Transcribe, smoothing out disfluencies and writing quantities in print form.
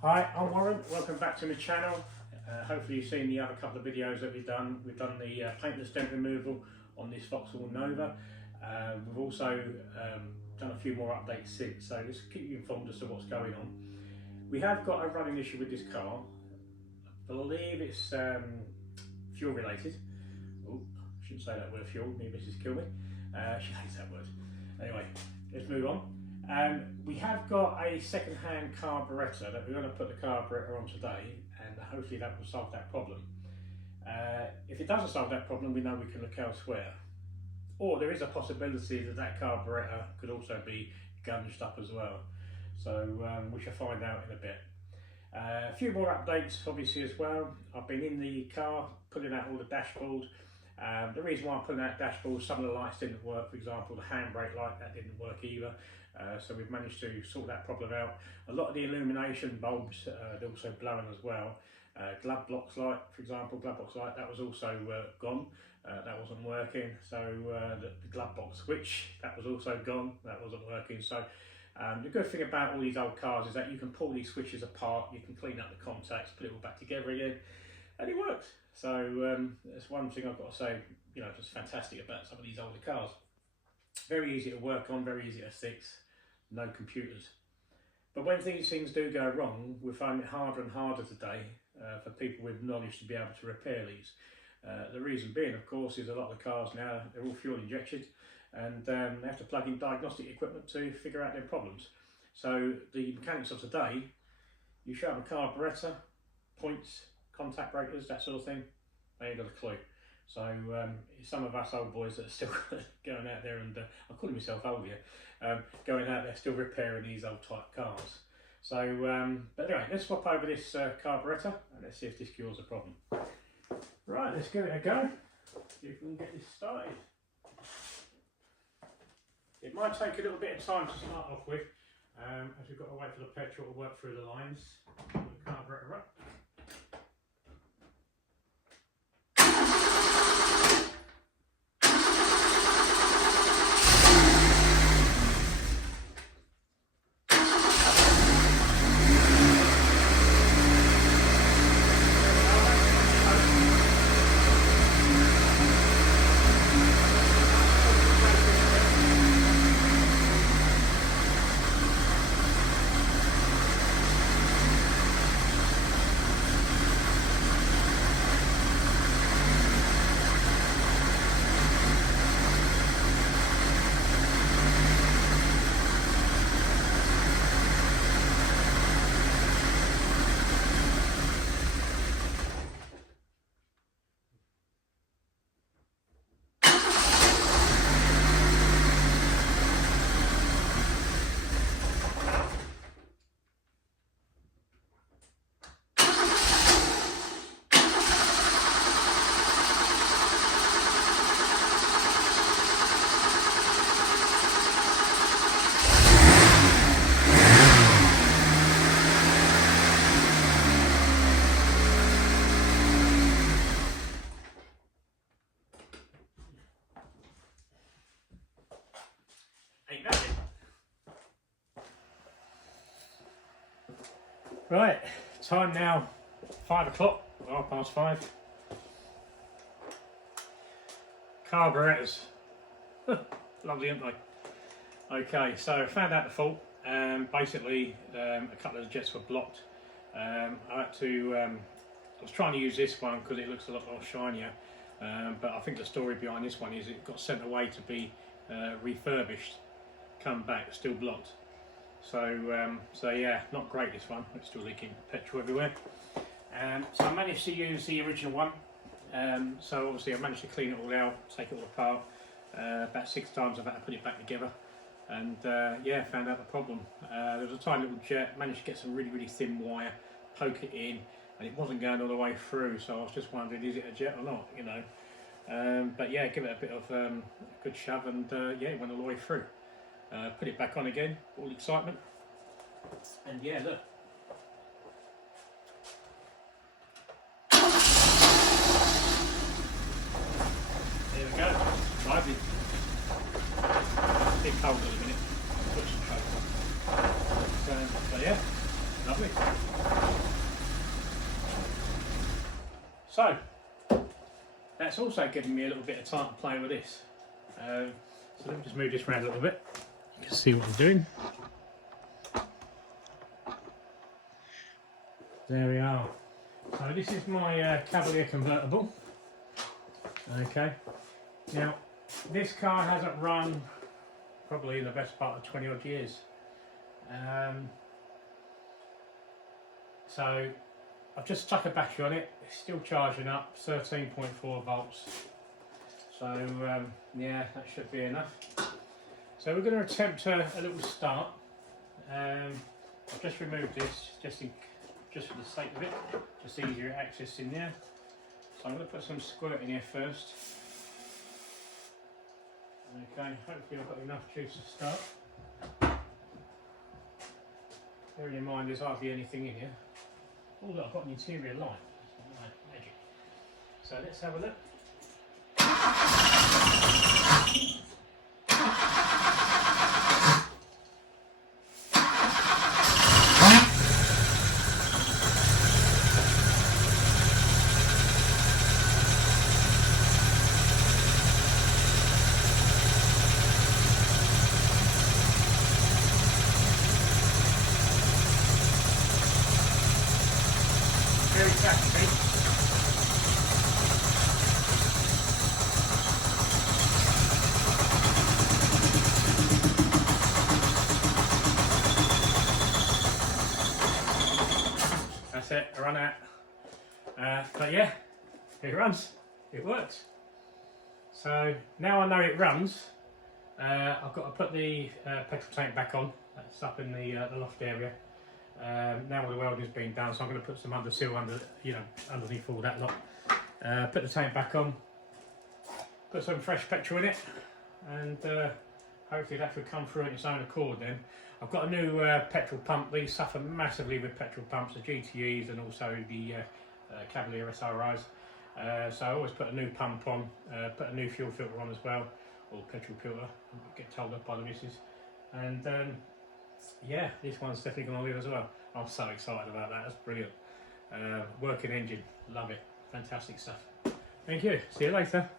Hi, I'm Warren. Welcome back to my channel. Hopefully you've seen the other couple of videos that we've done. We've done the paintless dent removal on this Vauxhall Nova. We've also done a few more updates since, so let's keep you informed as to what's going on. We have got a running issue with this car. I believe it's fuel related. Oh, I shouldn't say that word, fuel. Me missus kill me. She hates that word. Anyway, let's move on. We have got a second-hand carburettor that we're going to put the carburettor on today, and hopefully that will solve that problem. If it doesn't solve that problem, we know we can look elsewhere. Or there is a possibility that that carburettor could also be gunged up as well. So we shall find out in a bit. A few more updates obviously as well. I've been in the car pulling out all the dashboard. The reason why I'm pulling out dashboard, some of the lights didn't work. For example, the handbrake light, that didn't work either. So we've managed to sort that problem out. A lot of the illumination bulbs, they're also blowing as well. Glove box light, for example, glove box light, that was also gone. That wasn't working. So the glove box switch, that was also gone. That wasn't working. So the good thing about all these old cars is that you can pull these switches apart, you can clean up the contacts, put it all back together again, and it works. So that's one thing I've got to say, you know, just fantastic about some of these older cars. Very easy to work on, very easy to fix, no computers. But when things do go wrong, we find it harder and harder today for people with knowledge to be able to repair these. The reason being, of course, is a lot of the cars now, they're all fuel injected, and they have to plug in diagnostic equipment to figure out their problems. So the mechanics of today, you show them a carburettor, points, contact breakers, that sort of thing, they ain't got a clue. So some of us old boys that are still going out there, and I'm calling myself old here, going out there still repairing these old type cars. So, but anyway, let's swap over this carburettor and let's see if this cures the problem. Right, let's give it a go, see if we can get this started. It might take a little bit of time to start off with, as we've got to wait for the petrol to work through the lines. Put the carburettor up. Right, time now 5 o'clock, 5:30. Carburettors, lovely, aren't they? Okay, so I found out the fault. Basically, a couple of the jets were blocked. I was trying to use this one because it looks a lot more shinier, but I think the story behind this one is it got sent away to be refurbished, come back, still blocked. So yeah, not great this one. It's still leaking petrol everywhere. So I managed to use the original one. So obviously I managed to clean it all out, take it all apart. About 6 times I've had to put it back together. And yeah, found out the problem. There was a tiny little jet, managed to get some really thin wire, poke it in, and it wasn't going all the way through. So I was just wondering, is it a jet or not, you know? But yeah, give it a bit of a good shove, and yeah, it went all the way through. Put it back on again, all excitement, and yeah, look. There we go, lively. Bit cold at the minute, put some coat on. So yeah, lovely. So that's also given me a little bit of time to play with this. So let me just move this around a little bit. You can see what I'm doing. There we are. So this is my Cavalier Convertible. Okay. Now this car hasn't run probably the best part of 20 odd years. So I've just stuck a battery on it. It's still charging up, 13.4 volts. So yeah, that should be enough. So we're going to attempt a little start. I've just removed this just for the sake of it, just easier access in there. So I'm going to put some squirt in here first. Okay, hopefully I've got enough juice to start. Bearing in mind there's hardly anything in here. Oh look, I've got an interior light. Magic. So let's have a look. Very fast, That's it, I run out. But yeah, it runs, it works. So now I know it runs, I've got to put the petrol tank back on. That's up in the loft area. Now all the welding's been done, so I'm going to put some underseal underneath all that lot. Put the tank back on, put some fresh petrol in it, and hopefully that should come through on its own accord then. I've got a new petrol pump. These suffer massively with petrol pumps, the GTEs and also the Cavalier SRIs. So I always put a new pump on, put a new fuel filter on as well, or petrol filter, get told off by the missus. And yeah, this one's definitely going to live as well. I'm so excited about that, that's brilliant. Working engine, love it, fantastic stuff. Thank you, see you later.